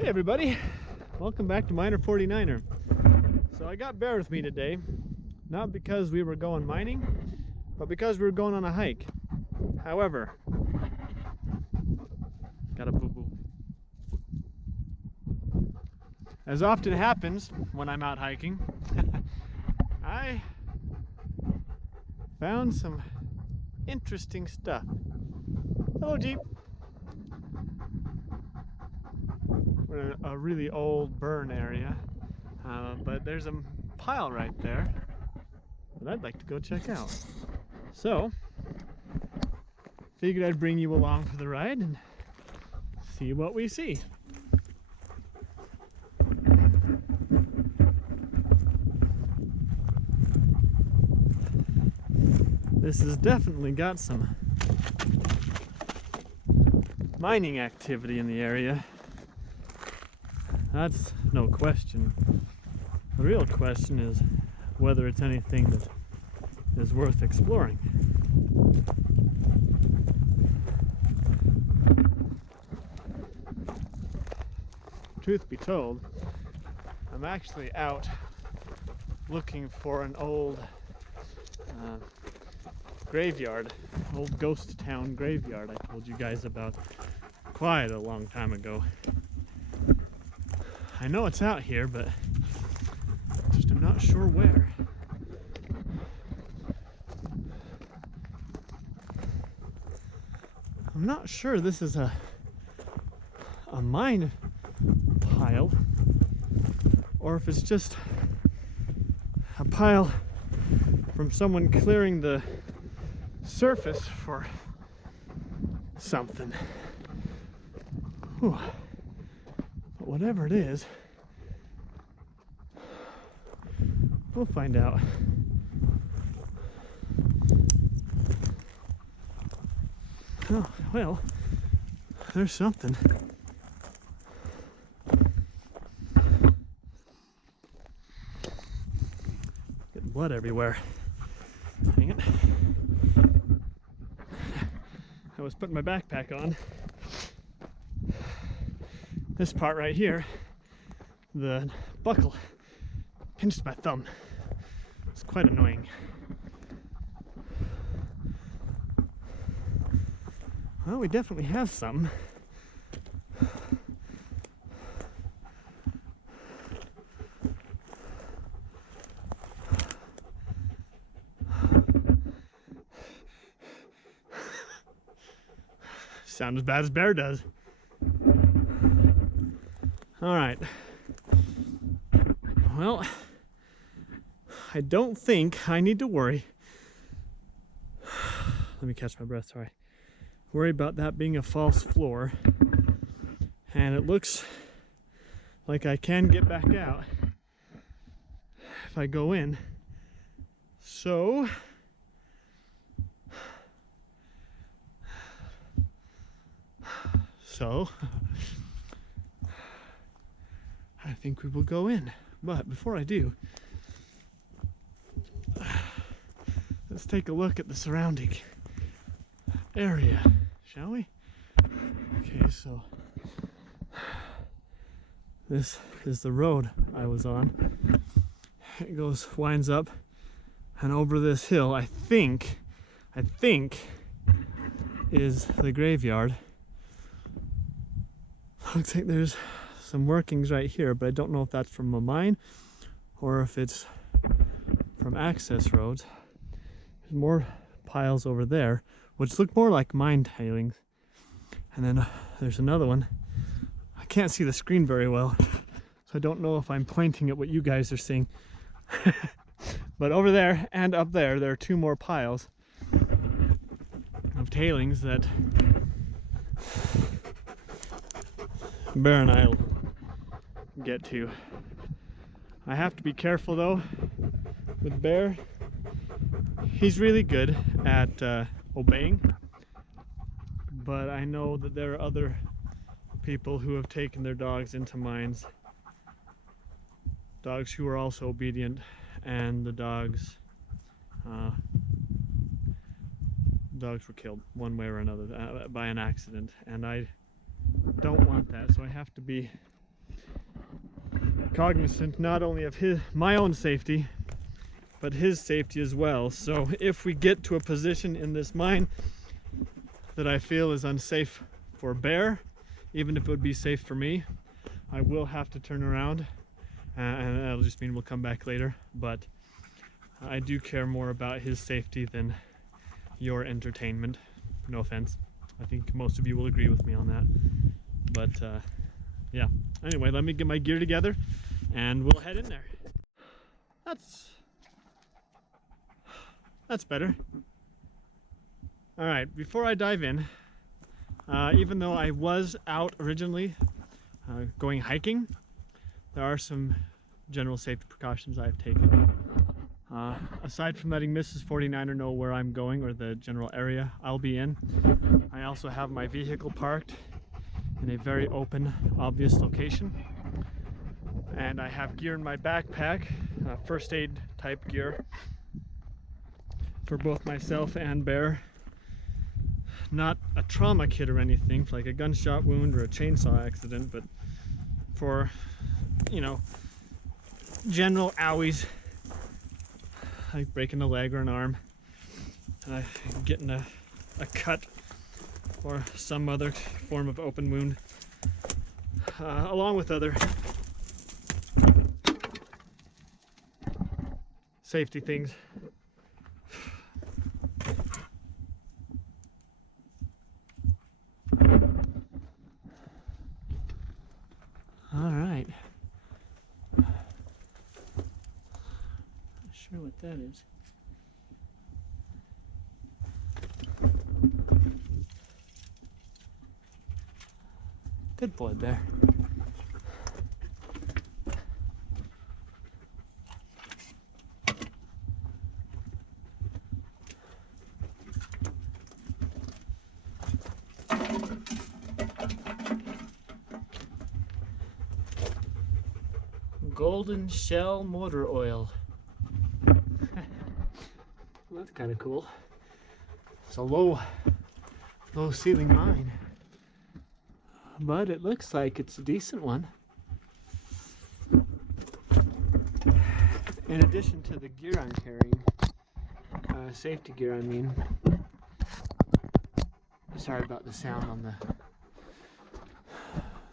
Hey everybody, welcome back to Miner 49er. So I got Bear with me today, not because we were going mining, but because we were going on a hike. However, got a boo-boo. As often happens when I'm out hiking, I found some interesting stuff. Hello, Jeep. We're in a really old burn area, but there's a pile right there that I'd like to go check out. So, figured I'd bring you along for the ride and see what we see. This has definitely got some mining activity in the area. That's no question. The real question is whether it's anything that is worth exploring. Truth be told, I'm actually out looking for an old graveyard, old ghost town graveyard I told you guys about quite a long time ago. I know it's out here, but just I'm not sure where. I'm not sure this is a mine pile or if it's just a pile from someone clearing the surface for something. Whew. But whatever it is, we'll find out. Oh, well, there's something. Getting blood everywhere. Dang it. I was putting my backpack on. This part right here, the buckle pinched my thumb. It's quite annoying. Well, we definitely have some. Sound as bad as Bear does. All right. Well, I don't think I need to worry. Let me catch my breath, sorry. Worry about that being a false floor. And it looks like I can get back out if I go in. So, I think we will go in. But before I do, let's take a look at the surrounding area, shall we? Okay, so this is the road I was on. It winds up and over this hill, I think is the graveyard. Looks like there's some workings right here, but I don't know if that's from a mine or if it's from access roads. There's more piles over there, which look more like mine tailings. And then there's another one. I can't see the screen very well, so I don't know if I'm pointing at what you guys are seeing. But over there and up there, there are two more piles of tailings that Bear and I'll get to. I have to be careful though with Bear. He's really good at obeying, but I know that there are other people who have taken their dogs into mines, dogs who are also obedient, and the dogs were killed one way or another by an accident, and I don't want that, so I have to be cognizant not only of my own safety, but his safety as well. So if we get to a position in this mine that I feel is unsafe for Bear, even if it would be safe for me, I will have to turn around, and that'll just mean we'll come back later. But I do care more about his safety than your entertainment. No offense. I think most of you will agree with me on that. But yeah, anyway, let me get my gear together and we'll head in there. That's better. All right, before I dive in, even though I was out originally going hiking, there are some general safety precautions I've taken. Aside from letting Mrs. 49er know where I'm going or the general area I'll be in, I also have my vehicle parked in a very open, obvious location. And I have gear in my backpack, first aid type gear for both myself and Bear. Not a trauma kit or anything, like a gunshot wound or a chainsaw accident, but for, you know, general owies, like breaking a leg or an arm, getting a cut or some other form of open wound, along with other safety things. All right. Not sure what that is. Good boy, Bear. Golden Shell motor oil. Well, that's kind of cool. It's a low ceiling mine, but it looks like it's a decent one. In addition to the gear I'm carrying, safety gear I mean, sorry about the sound on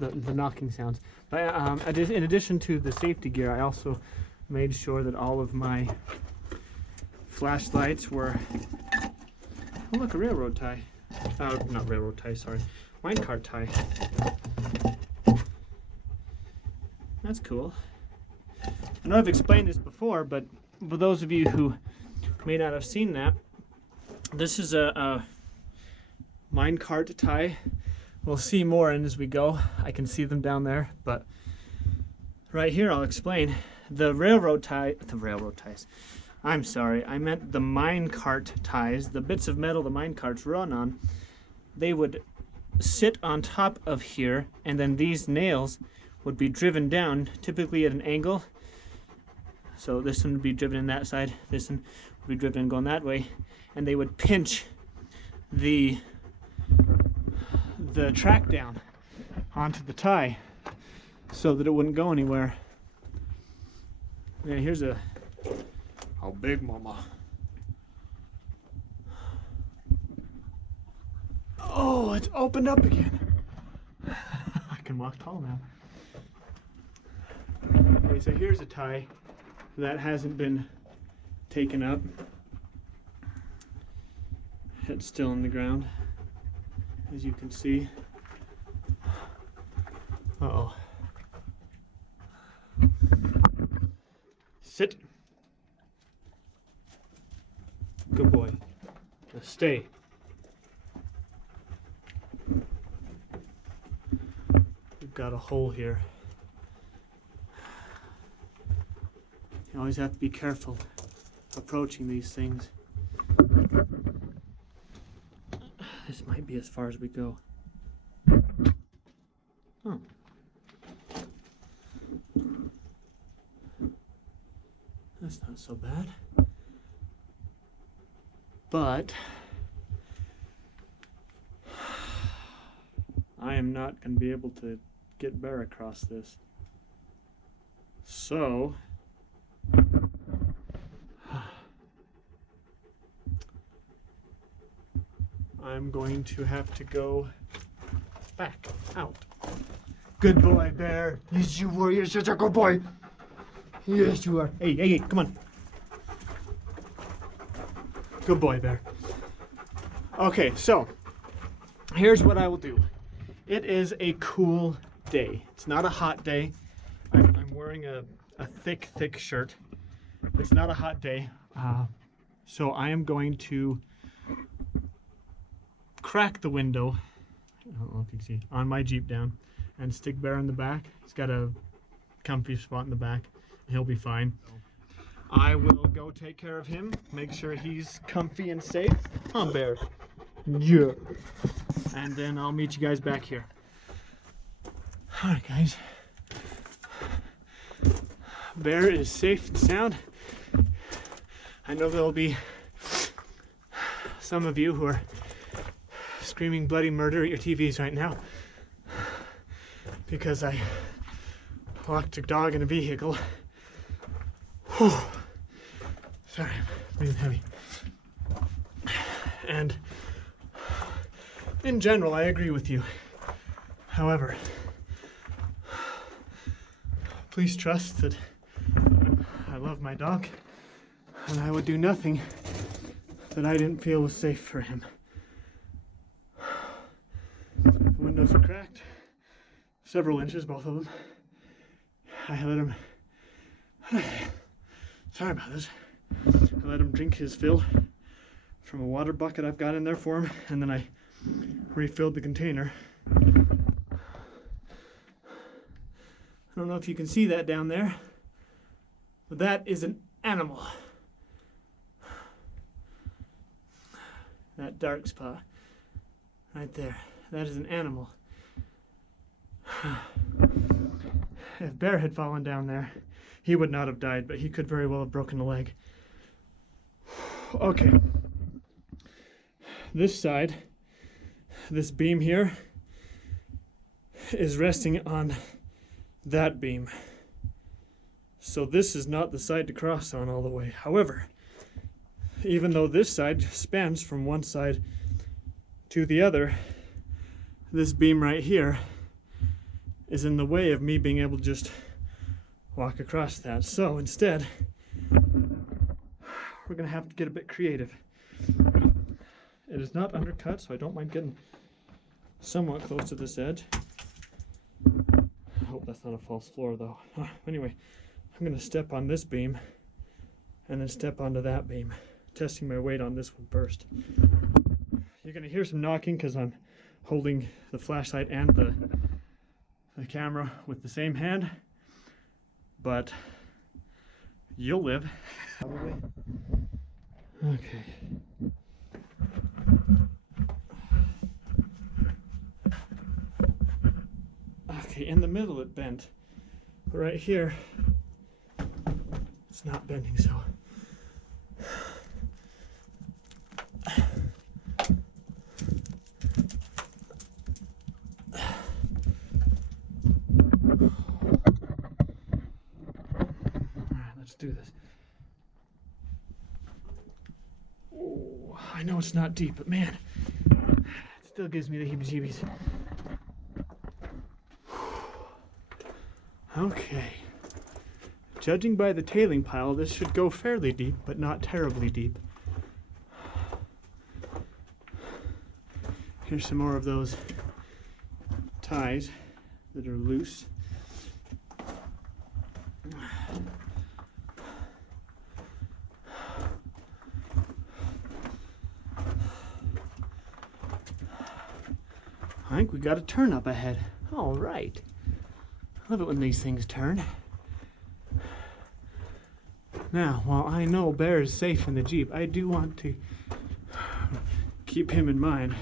the knocking sounds, but in addition to the safety gear, I also made sure that all of my flashlights were, oh look, a railroad tie, not railroad tie, sorry, minecart tie. That's cool. I know I've explained this before, but for those of you who may not have seen that, this is a minecart tie. We'll see more in as we go. I can see them down there, but right here I'll explain. The railroad ties, I'm sorry, I meant the minecart ties, the bits of metal the minecarts run on, they would sit on top of here, and then these nails would be driven down, typically at an angle. So this one would be driven in that side, this one would be driven and going that way, and they would pinch the track down onto the tie so that it wouldn't go anywhere. Yeah, here's a big mama. Oh, it's opened up again. I can walk tall now. Okay, so here's a tie that hasn't been taken up. It's still in the ground, as you can see. Uh-oh. Sit. Good boy. Now stay. We've got a hole here. You always have to be careful approaching these things. This might be as far as we go. Oh. That's not so bad. But I am not going to be able to get Bear across this. So I'm going to have to go back out. Good boy, Bear. Yes, you were. You're such a good boy. Yes, you are. Hey, hey, hey, come on. Good boy, Bear. Okay, so here's what I will do. It is a cool day. It's not a hot day. I'm wearing a thick shirt. It's not a hot day. So I am going to crack the window, I don't know if you can see, on my Jeep down and stick Bear in the back. He's got a comfy spot in the back. He'll be fine. I will go take care of him, make sure he's comfy and safe. Come on, Bear. Yeah. And then I'll meet you guys back here. All right, guys. Bear is safe and sound. I know there'll be some of you who are screaming bloody murder at your TVs right now because I locked a dog in a vehicle. Whew. Sorry, I'm breathing heavy. And in general, I agree with you. However, please trust that I love my dog and I would do nothing that I didn't feel was safe for him. The windows are cracked, several inches, both of them. I let him, sorry about this, I let him drink his fill from a water bucket I've got in there for him, and then I refilled the container. I don't know if you can see that down there, but that is an animal. That dark spot right there, that is an animal. If Bear had fallen down there, he would not have died, but he could very well have broken a leg. Okay. This side, this beam here, is resting on that beam. So this is not the side to cross on all the way. However, even though this side spans from one side to the other, this beam right here is in the way of me being able to just walk across that. So instead, we're gonna have to get a bit creative. It is not undercut, so I don't mind getting somewhat close to this edge. I hope that's not a false floor though. Anyway, I'm gonna step on this beam and then step onto that beam, testing my weight on this one first. You're gonna hear some knocking because I'm holding the flashlight and the camera with the same hand, but you'll live. Probably. Okay. Okay, in the middle it bent, but right here it's not bending, so do this. Oh, I know it's not deep, but man, it still gives me the heebie-jeebies. Okay. Judging by the tailing pile, this should go fairly deep, but not terribly deep. Here's some more of those ties that are loose. I think we got a turn up ahead. All right. Love it when these things turn. Now, while I know Bear is safe in the Jeep, I do want to keep him in mind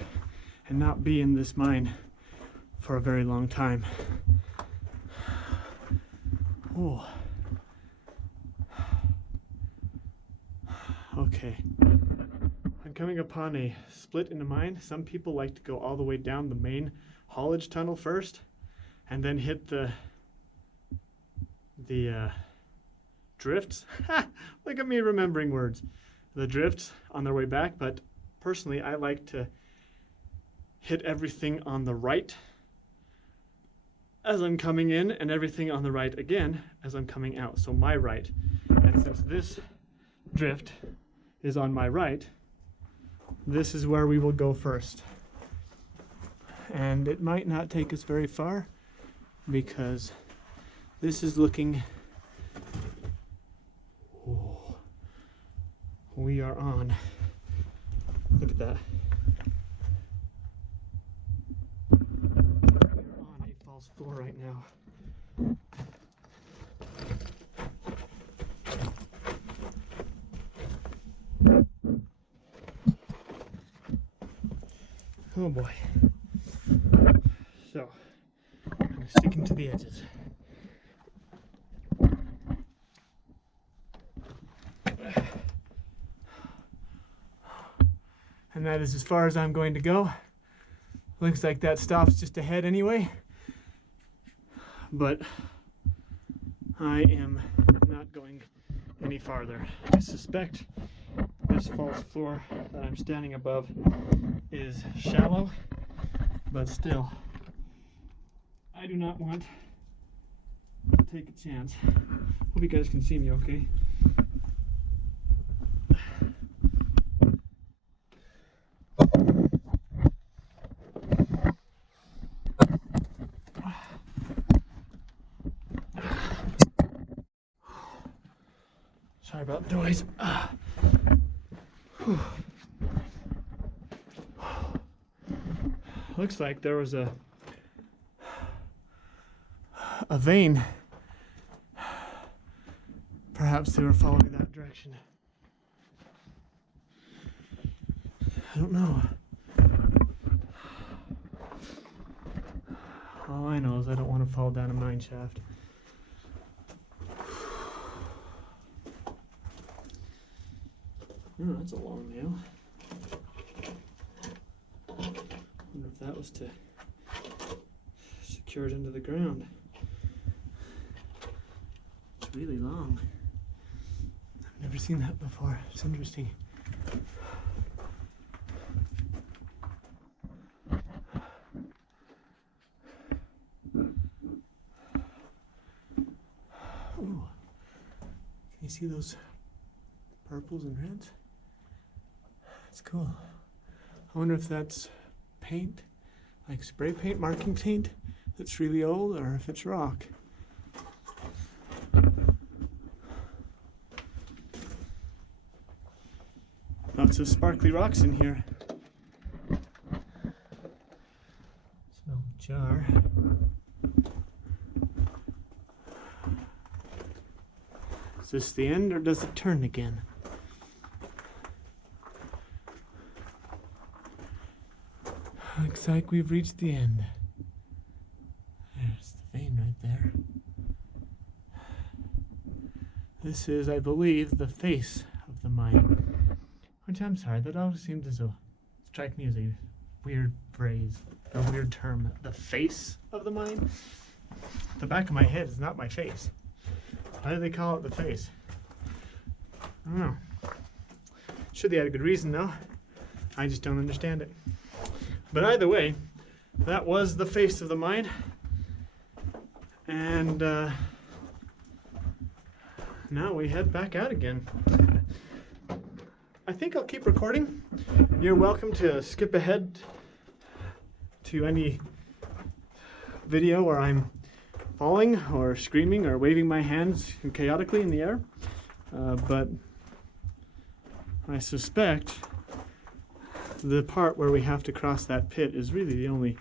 and not be in this mine for a very long time. Oh. Okay. I'm coming upon a split in the mine. Some people like to go all the way down the main haulage tunnel first and then hit the the drifts. Look at me remembering words. The drifts on their way back, but personally I like to hit everything on the right as I'm coming in and everything on the right again as I'm coming out. So my right. And since this drift is on my right, this is where we will go first. And it might not take us very far because this is looking, oh, we are on, look at that. We're on a false floor right now. Oh boy. So, I'm sticking to the edges. And that is as far as I'm going to go. Looks like that stops just ahead anyway. But I am not going any farther. I suspect this false floor that I'm standing above is shallow, but still, I do not want to take a chance. Hope you guys can see me okay. Sorry about the noise. Looks like there was a vein. Perhaps they were following that direction. I don't know. All I know is I don't want to fall down a mine shaft. Oh, that's a long nail. Wonder if that was to secure it into the ground. It's really long. I've never seen that before. It's interesting. Oh, can you see those purples and reds? That's cool. I wonder if that's paint, like spray paint, marking paint, that's really old, or if it's rock. Lots of sparkly rocks in here. Smell jar. Is this the end, or does it turn again? Looks like we've reached the end. There's the vein right there. This is, I believe, the face of the mine. Which, I'm sorry, that always seems to strike me as a weird phrase, a weird term. The face of the mine? The back of my head is not my face. Why do they call it the face? I don't know. Sure, they had a good reason, though. I just don't understand it. But either way, that was the face of the mine. And now we head back out again. I think I'll keep recording. You're welcome to skip ahead to any video where I'm falling or screaming or waving my hands chaotically in the air. But I suspect the part where we have to cross that pit is really the only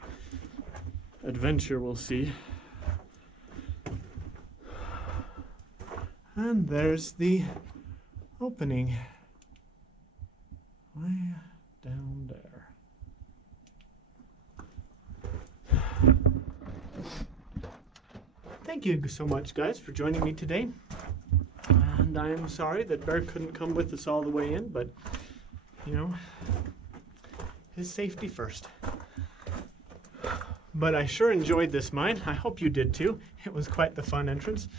adventure we'll see. And there's the opening. Way down there. Thank you so much, guys, for joining me today. And I'm sorry that Bear couldn't come with us all the way in, but, you know, his safety first. But I sure enjoyed this mine. I hope you did too. It was quite the fun entrance,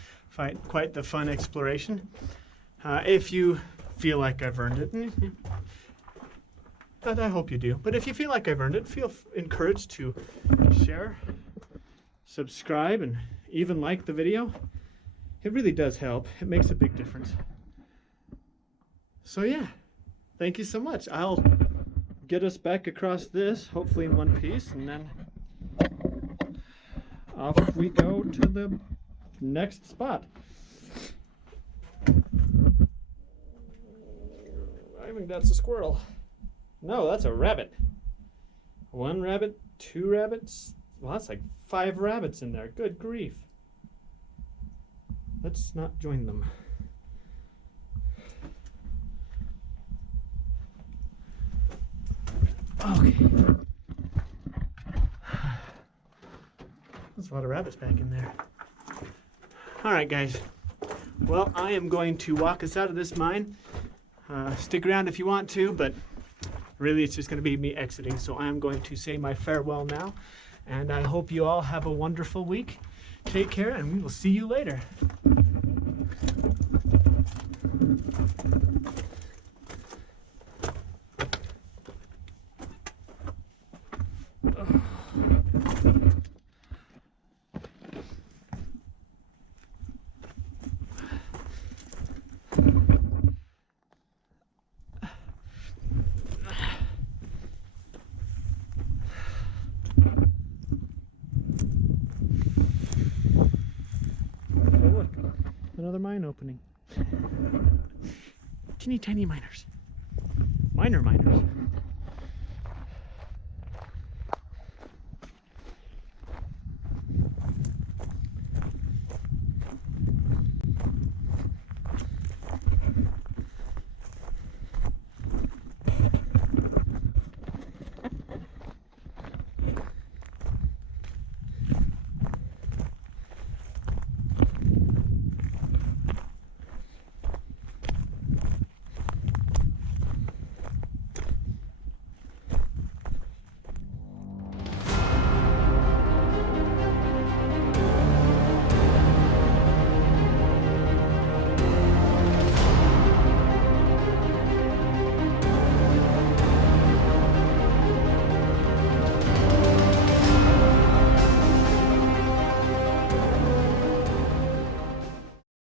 quite the fun exploration. If you feel like I've earned it, but I hope you do. But if you feel like I've earned it, feel encouraged to share, subscribe, and even like the video. It really does help. It makes a big difference. So yeah, thank you so much. I'll get us back across this, hopefully in one piece, and then off we go to the next spot. I think that's a squirrel. No, that's a rabbit. 1 rabbit, 2 rabbits. Well, that's like 5 rabbits in there. Good grief. Let's not join them. Okay. There's a lot of rabbits back in there. All right, guys. Well, I am going to walk us out of this mine. Stick around if you want to, but really it's just going to be me exiting. So I'm going to say my farewell now. And I hope you all have a wonderful week. Take care, and we will see you later. Oh, look, another mine opening. Teeny tiny miners. Miners.